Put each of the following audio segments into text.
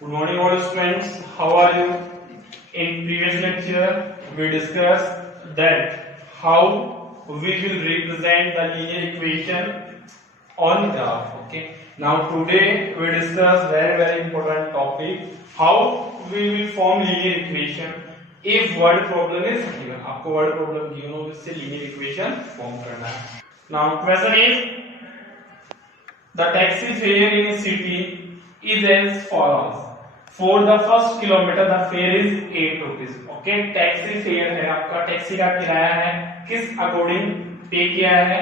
Good morning all students, how are you? In previous lecture we discussed that how we will represent the linear equation on graph. Okay. Now today we discuss very important topic, how we will form linear equation if word problem is given. आपको word problem given हो इससे linear equation form करना है. Now question is, the taxi fare in a city is as follows. For the first kilometer the fare is 8 rupees. Okay, taxi fare है आपका, taxi का किराया है, किस अकॉर्डिंग पे किया है?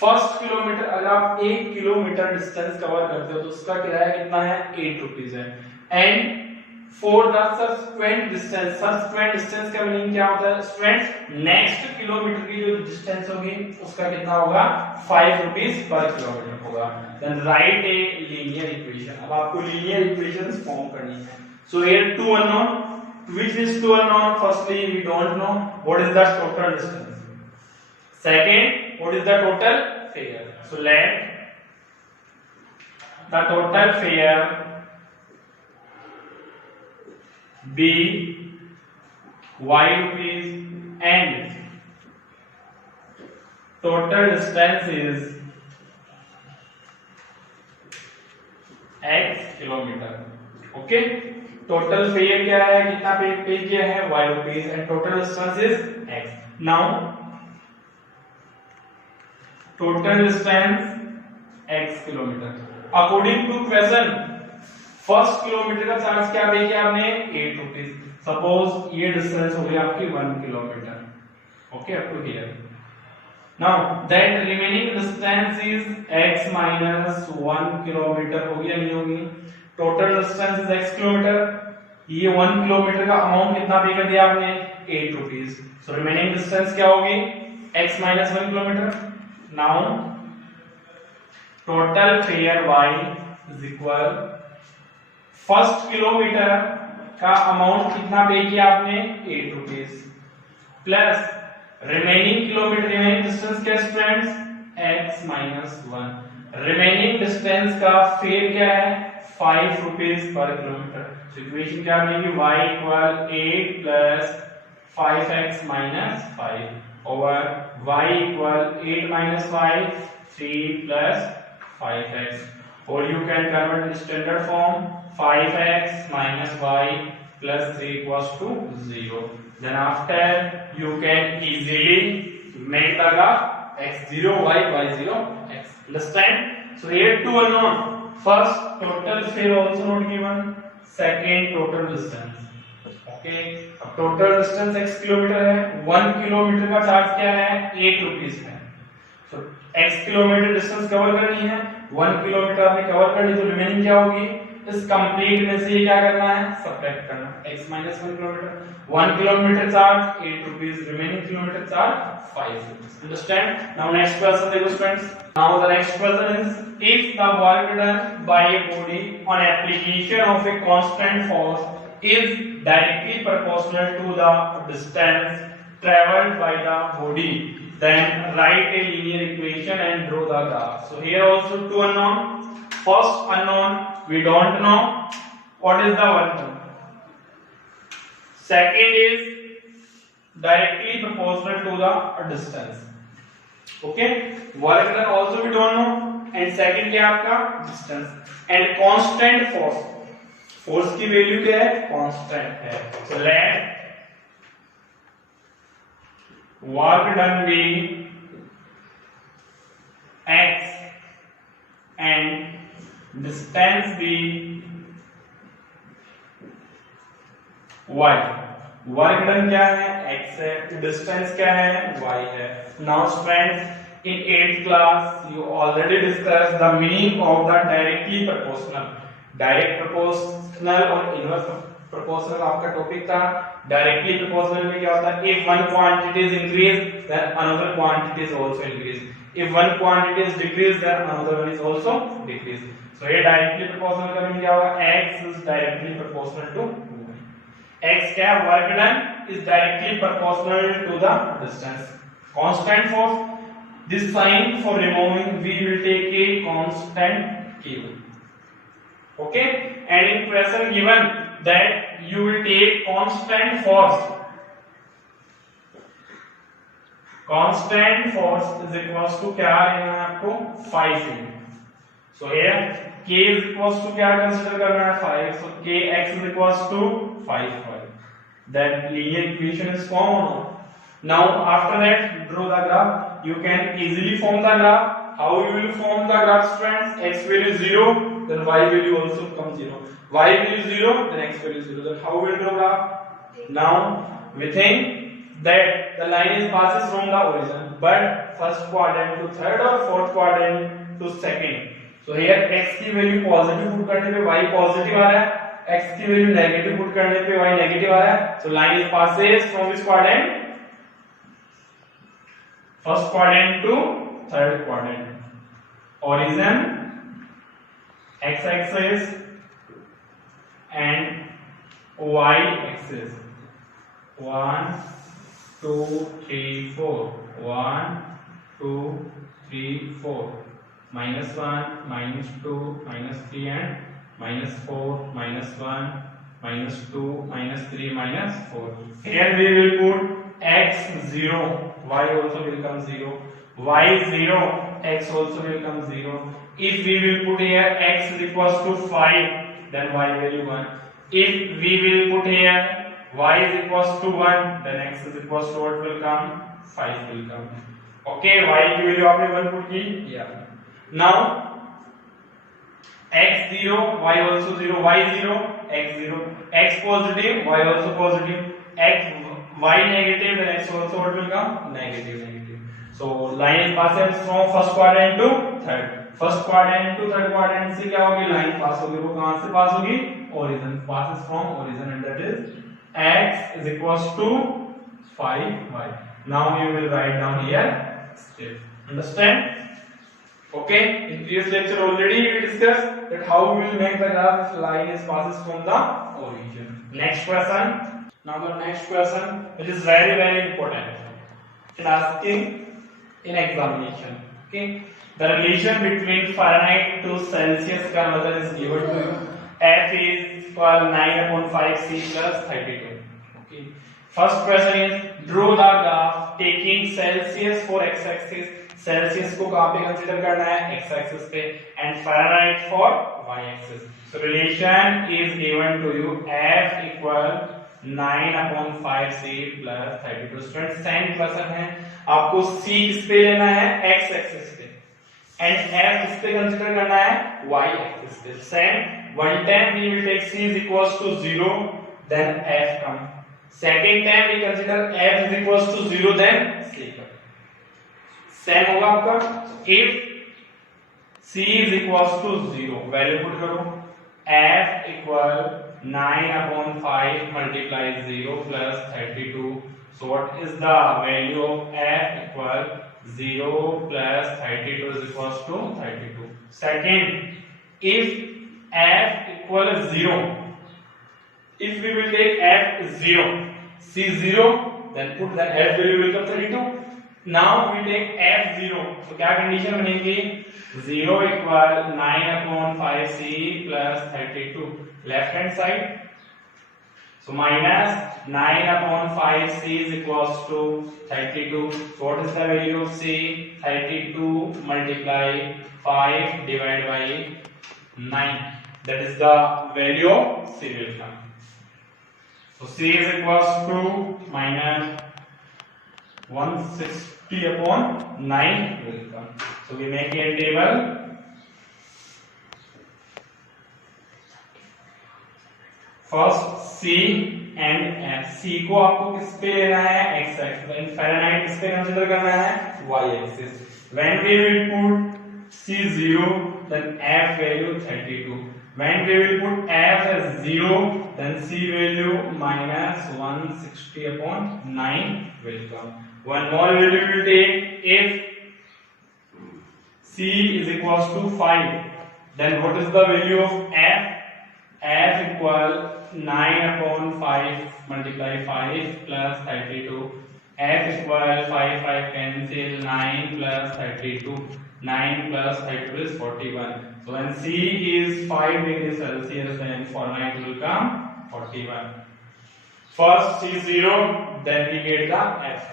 फर्स्ट किलोमीटर, अगर आप 1 किलोमीटर डिस्टेंस कवर करते हो तो उसका किराया कितना है? 8 रुपीज है. And for the subsequent distance का मीनिंग क्या होता है स्टूडेंट्स? नेक्स्ट किलोमीटर की जो डिस्टेंस होगी उसका कितना होगा? 5 रुपीज पर किलोमीटर होगा. Then write a linear equation. अब आपको लीनियर इक्वेशंस फॉर्म करनी है. So here two unknown. Which is two unknown? Firstly we don't know what is the total distance. Second, what is the total fare. So let the total fare be y rupees and total distance is x kilometre. Okay, total fare क्या है, कितना pay किया है? y rupees and total distance is x. Now total distance x kilometre. According to question first kilometre का charge क्या pay किया आपने? 8 rupees. Suppose ये डिस्टेंस हो गया आपकी 1 kilometre. Okay, up to here. Now that remaining distance is x minus 1 kilometre. होगी या नहीं होगी? Total distance is x kilometre. ये 1 किलोमीटर का अमाउंट कितना पे कर दिया आपने? 8 रुपीज. सो रिमेनिंग डिस्टेंस क्या होगी? x minus 1 kilometre. Now total fare y is equal first kilometre का अमाउंट कितना पे किया आपने? 8 rupees plus remaining kilometre, remaining distance क्या students? x minus 1. Remaining distance का फेयर क्या है? 5 रुपीज पर किलोमीटर. तो इक्वेशन क्या बनेगी? y equal 8 plus 5x minus 5 over y equal 8 minus 5 3 plus 5x. or you can convert in standard form 5x minus y plus 3 equals to 0. Then after you can easily make the graph x0 y y0 x. Understand? So here two unknown. First total fare also not given. Second total distance. Okay. अब total distance x kilometre है. 1 kilometre का charge क्या है? 8 rupees है. So x kilometre distance cover करनी है. 1 kilometre आपने cover कर ली तो रिमेनिंग क्या होगी? इस कंप्लीट में से क्या करना है? सब्ट्रैक्ट करना. x minus 1 kilometre. 1 kilometre charge 8 rupees, remaining kilometre charge 5 rupees. Understand? Now next question देखो students. Now the next question is if the work done by a body on application of a constant force is directly proportional to the distance traveled by the body, then write a linear equation and draw the graph. So here also two unknown. First unknown, we don't know what is the work done. Second is directly proportional to the distance. Okay, work done also we don't know. And second क्या आपका? Distance. And constant force. Force की value क्या है? Constant है. So let work done be x and distance be y. work done क्या है? x है. distance क्या है? y है. Now friends, in 8th class you already discussed the meaning of the directly proportional. direct proportional और inverse proportional आपका topic था. Directly proportional में क्या होता है? if one quantity is increased then another quantity is also increased. if one quantity is decreased then another one is also decreased. so here directly proportional का meaning क्या होगा? x is directly proportional to y. x क्या? work done is directly proportional to the distance. constant force, this sign for removing we will take a constant q. Okay, and in question given that you will take constant force. Constant force is equals to क्या लेना है आपको 5 unit. So here k is equals to क्या consider करना है 5. So kx is equals to 5. That linear equation is formed. Now after that draw the graph. You can easily form the graph. How you will form the graph, friends? X value 0, then y value also become 0. Y value 0, then x value 0. Then how will draw graph? Now we think that the line is passes from the origin, but first quadrant to third or fourth quadrant to second. So here x की value positive put करने पे y positive आ रहा है, x की value negative put करने पे y negative आ रहा है. So line is passes from which quadrant? First quadrant to third quadrant. Origin, x-axis and y-axis. 1, 2, 3, 4. 1, 2, 3, 4. Minus 1, minus 2, minus 3 and minus 4, minus 1, minus 2, minus 3, minus 4. Here we will put x 0, y also will come 0, y 0, x also will come 0. If we will put here x is equals to 5, then y value 1. If we will put here y is equals to 1, then x is equals to what will come? 5 will come. Okay, y की value आपने 1 put की? Yeah. Now x 0, y also 0, y 0, x 0, x positive, y also positive, x y negative, then x also what will come? Negative. So line passes from first quadrant to third. First quadrant to third quadrant से क्या होगी? line pass होगी. वो कहाँ से pass होगी? Origin. Passes from origin, and that is x is equals to 5y. Now you will write down here step. Understand? Okay. In previous lecture already we discussed that how we will make the graph if line is passes from the origin. Next question. Now the next question, it is very important in asking in examination. Okay, the relation between Fahrenheit to Celsius converter is given to you. F is equal 9/5 C plus 32. Okay, first question is draw the graph taking Celsius for x-axis. Celsius को कहाँ पे consider करना है? x-axis पे, and Fahrenheit for y-axis. So relation is given to you. F equal 9/5 C plus 32. Student same question है. आपको C किस पे लेना है? x एक्सिस पे, एंड F किस पे कंसीडर करना है? y एक्सिस पे. Same. One time we will take C is equals to 0, then F come. Second time we consider F is equals to 0, then C come. Same होगा आपका. If C is equals to 0, value put करो. F equal 9/5 multiply 0 plus 32. So what is the value of F equal 0 plus 32 is equals to 32. Second, if F equal 0, if we will take F 0, C 0, then put the F value will become 32. Now we take F 0. So क्या condition बनेगी? 0 equal 9/5 C plus 32. Left hand side. So minus 9/5 C is equals to 32. So what is the value of C? 32 multiply 5 divided by 9. That is the value of C will come. So C is equals to minus 160/9 will come. So we make a table. First C and F. C को आपको किस पे लेना है? x axis. इन Fahrenheit किस पे consider करना है? y axis. When we will put C 0, then F value 32. When we will put F as 0, then C value minus 160/9 will come. One more value we will take. If C is equals to 5, then what is the value of F? F equal 9/5 multiply 5 plus 32. F equal 5 cancel, 9 plus 32. 9 plus 32 is 41. So when C is 5 degrees Celsius, then Fahrenheit will come 41. First C 0, then we get the F.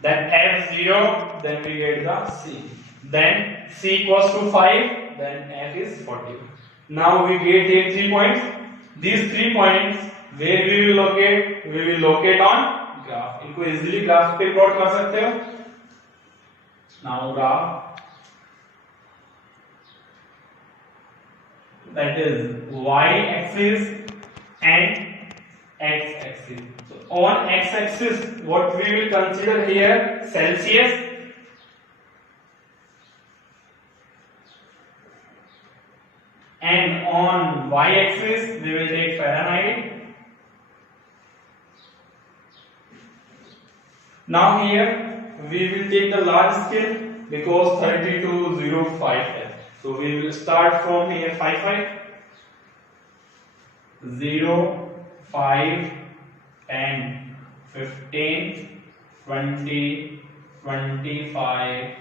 Then F 0, then we get the C. Then C equals to 5, then F is 41. Now we get here 3 points. These 3 points where we will locate? We will locate on graph. इनको easily graph पे plot कर सकते हो. Now graph, that is y axis and x axis. So on x axis, what we will consider here? Celsius. And on y axis we will take Fahrenheit. Now here we will take the large scale because 3205 F. So we will start from here 55, 0, 5, 10, 15, 20, 25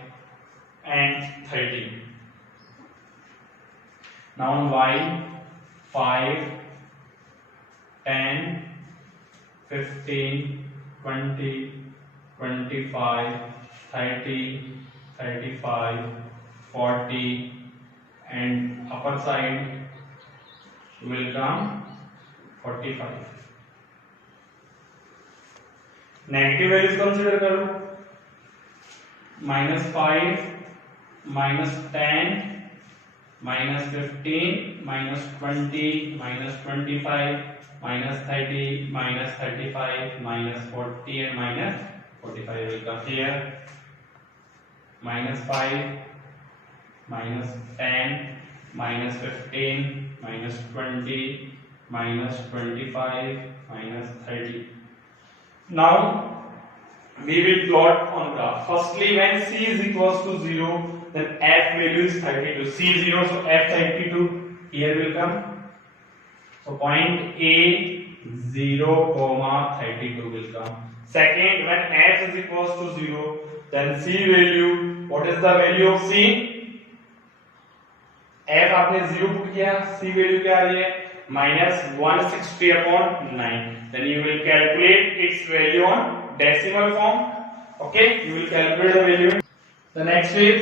and 30. Now on Y, 5, 10, 15, 20, 25, 30, 35, 40 and upper side will come 45. Negative values consider करो. -5, -10, -15, -20, -25, -30, -35, -40 and -45 will come here. -5, -10, -15, -20, -25, -30. Now we will plot on graph. Firstly, when C is equals to 0, then F value is 32. C 0, so F 32 here will come. So point A 0, 32 will come. Second, when F is equals to 0, then C value, what is the value of C? F आपने 0 put किया, C value क्या आ रही है? -160/9. Then you will calculate its value on decimal form. Okay, you will calculate the value. The next is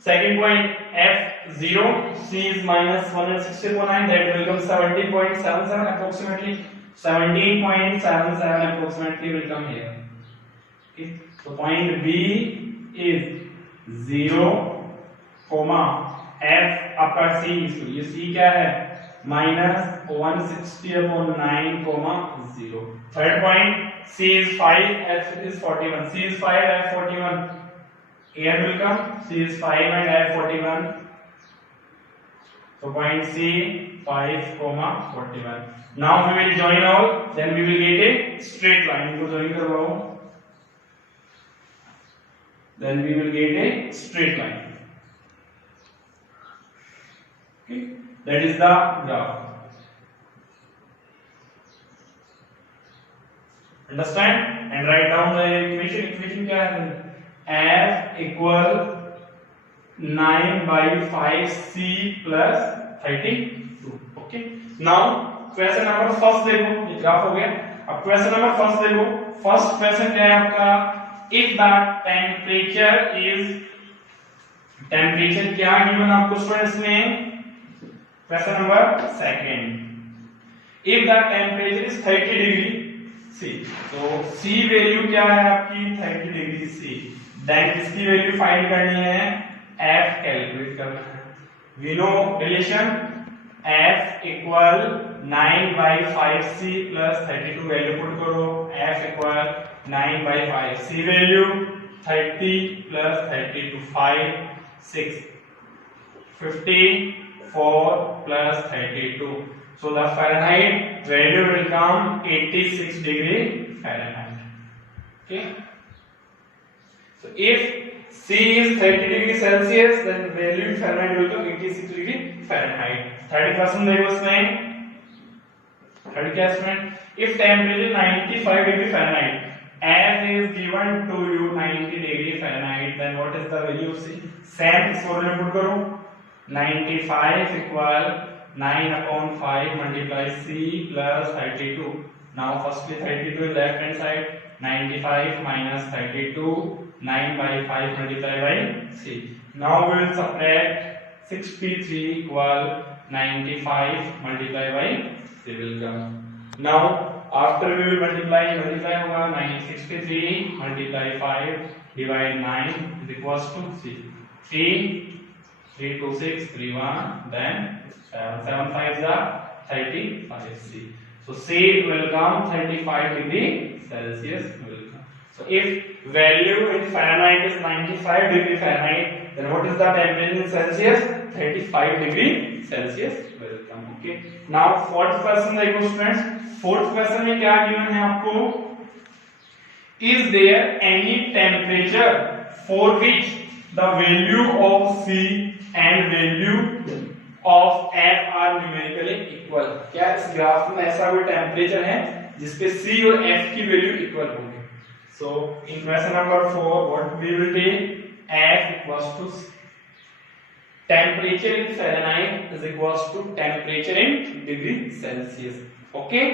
second point, F0, C is -160/9, that will come 17.77 approximately. 17.77 approximately will come here. Okay, so point B is 0, F आपका C is 2. ये C क्या है? -160/9, 0. Third point, C is 5, F is 41. C is 5, F 41. Here will come. C is 5 and F 41. So point C 5, 41. Now we will join all. Then we will get a straight line. इनको join करवाओ. Then we will get a straight line. Okay, that is the graph. Understand? And write down the equation. Equation क्या है? F equal 9/5C plus 32. Okay. Now question number first देखो. ये graph हो गया. अब question number first देखो. First question क्या है आपका? If the temperature क्या गिवन आपको स्टूडेंट्स ने? Question number second. If the temperature is 30 degree C, तो C वैल्यू क्या है आपकी? 30 डिग्री C. देन इसकी वैल्यू फाइंड करनी है, F कैलकुलेट करना है. We know relation F equal 9/5C plus 32 value put करो. F equal 9/5. C value 30 plus 32 5 6 54 plus 32. So the Fahrenheit value will come 86 degree Fahrenheit. Okay. So if C is 30 degree Celsius, then value in Fahrenheit will come 86 degree Fahrenheit. 30% देखो इसमें. 30 क्या इसमें? If temperature 95 degree Fahrenheit, as is given to you 90 degree Fahrenheit, then what is the value of C? Same इस फॉर्मूले में put करो. 95 equal 9 upon 5 multiply C plus 32. Now firstly 32 in left hand side, 95 minus 32, 9 by 5 multiply by C. Now we will subtract 63 equal 95 multiply by C will come. Now after we will multiply होगा 963 multiply 5 divide 9 is equals to C. 3 2 6 3 1 then 7 5 is 35 C. So C will come 35 degree Celsius will come. So if value in Fahrenheit is 95 degree Fahrenheit, then what is the temperature in Celsius? 35 degree Celsius will come. Okay. Now fourth question देखो students, fourth question में क्या given है आपको? Is there any temperature for which the value of C and value of F are numerically equal? क्या इस graph में ऐसा कोई टेम्परेचर है जिसपे C और F की वैल्यू इक्वल होगी? So in question number 4 what we will take, F equals to temperature in Fahrenheit is equals to temperature in degree Celsius. Okay,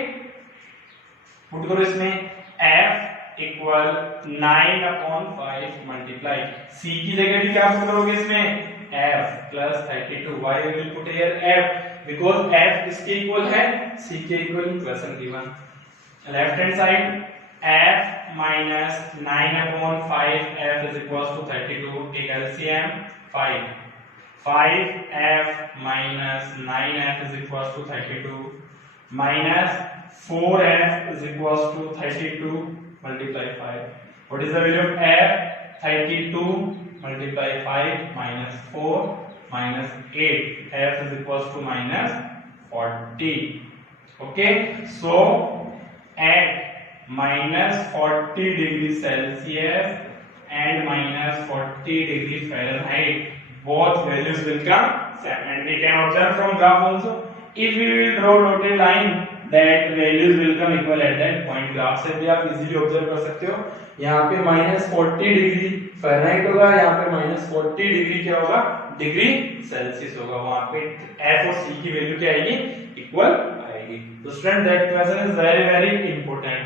put करो इसमें F equal 9 upon 5 multiply C की जगह क्या put करोगे इसमें F plus 32. Why we will put here F? Because F इसके equal है C के equal question given. Left hand side F minus 9 upon 5 F is equals to 32. Take LCM 5. 5F minus 9F is equals to 32 minus 4F is equals to 32 multiply 5. What is the value of F? 32 multiply 5 minus 4 minus 8. F is equals to minus 40. Okay, so at minus 40 degree Celsius and minus 40 degree Fahrenheit, both values will come same, and we can observe from graph also. If we will draw dotted line, that values will come equal at that point. Graph से भी आप easily observe कर सकते हो. यहाँ पे -40 degree Fahrenheit होगा, यहाँ पे -40 डिग्री क्या होगा, डिग्री सेल्सियस होगा. वहाँ पे F और C की वैल्यू क्या आएगी, इक्वल आएगी. तो student that question is very very important.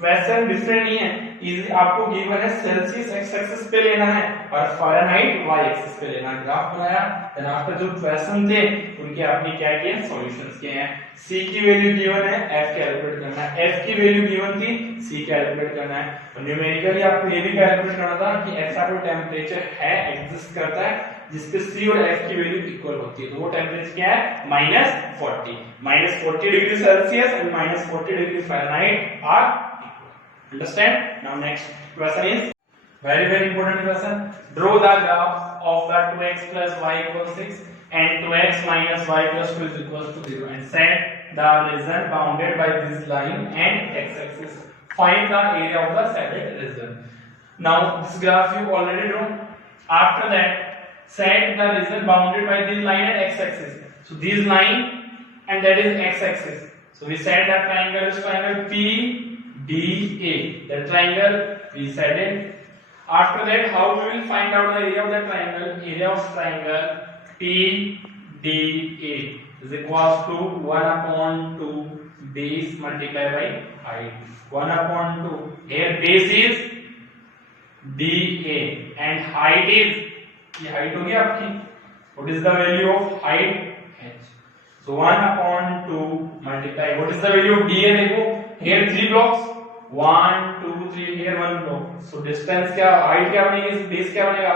Question different नहीं है, इजी आपको गिवन है सेल्सियस एक्स एक्सिस पे लेना है और फारेनहाइट वाई एक्सिस पे लेना है. ग्राफ बनाया, देन आफ्टर जो क्वेश्चन थे उनके आपने क्या किए, सॉल्यूशंस किए हैं. सी की वैल्यू गिवन है, एफ कैलकुलेट करना है. एफ की वैल्यू गिवन थी, सी कैलकुलेट करना है. और न्यूमेरिकली आपको ये भी कैलकुलेट करना था कि ऐसा कोई टेंपरेचर है, एग्जिस्ट करता है जिसपे सी और एफ की वैल्यू इक्वल होती है. तो वो टेंपरेचर क्या है, -40 degree Celsius and -40 degree Fahrenheit are. Understand? Now next question is very very important question. Draw the graph of the 2x plus y equals 6 and 2x minus y plus 2 is equals to 0 and set the region bounded by this line and x-axis. Find the area of the said region. Now this graph you already draw. After that, set the region bounded by this line and x-axis. So this line and that is x-axis. So we set that triangle is triangle P DA, that triangle we set it. After that, how we will find out the area of the triangle? Area of triangle PDA is equals to 1 upon 2 base multiplied by height. 1 upon 2. Here base is DA and height is, ये height होगी आपकी. What is the value of height? H. So 1 upon 2 multiply. What is the value of DA? देखो here 3 blocks. 1 2 3 here 1 block. So distance क्या, height क्या बनेगी, base क्या बनेगा,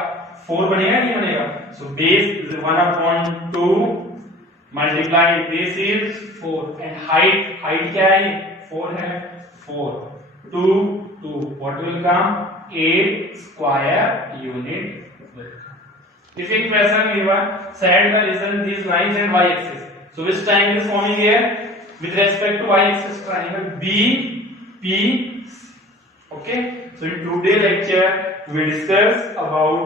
4 बनेगा नहीं बनेगा. So base is 1 upon 2 multiply base is 4 and height क्या है, 4 है, 4 2 2. What will come, 8 square unit. If in question given set the region these lines and y axis. So which triangle is forming here with respect to y axis? Triangle BP. Okay, so in today's lecture we discuss about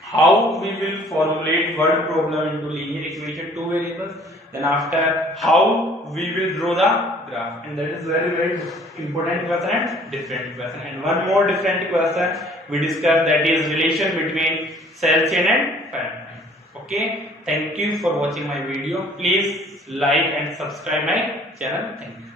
how we will formulate word problem into linear equation, two variables. Then after, how we will draw the graph, and that is very very important question and different question. And one more different question we discussed, that is relation between Celsius and Fahrenheit. Okay, Thank you for watching my video. Please like and subscribe my channel. Thank you.